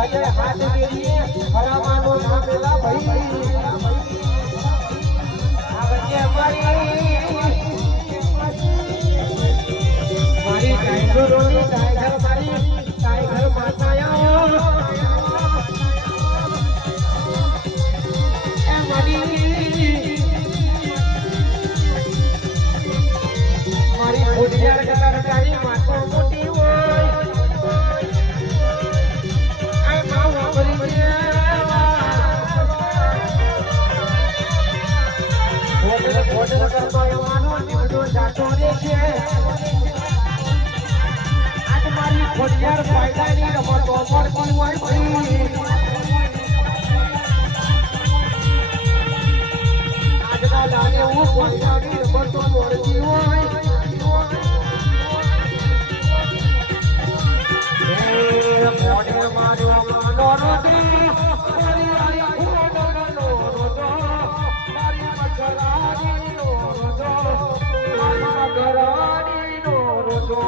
ખજે હાથ દેવીએ હરામાનો નામેલા ભાઈ આ વચ્ચે મારી ટાઈગરોની ટાઈગર મારી ટાઈગર માતાયા એ મારી ખોડિયાર કલર તારી માતો મોટી હોય આ માવ ભરી હોટલ કરતો એવાનો નીવડો જાતો રે છે આજ મારી ખોડિયાર ફાયદાની રમતો પડતી હોય ભાઈ આજના લાગે હું ફાયદાની રમતો પડતી હોય મોડે મારો માનો નથી મારી આઈ ખોડનો રોજો મારી મચરાની નો રોજો મારી ઘરાની નો રોજો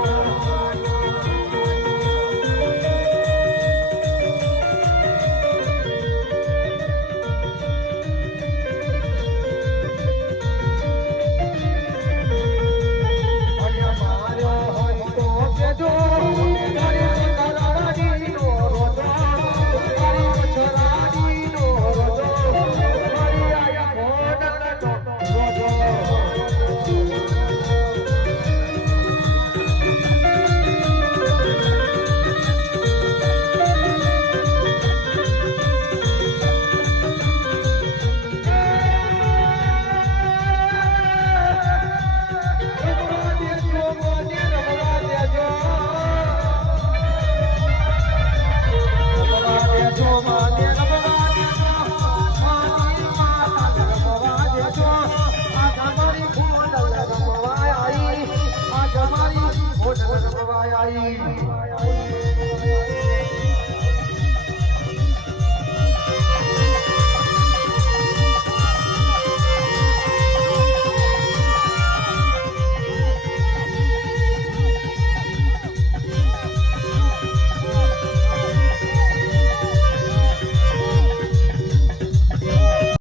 आई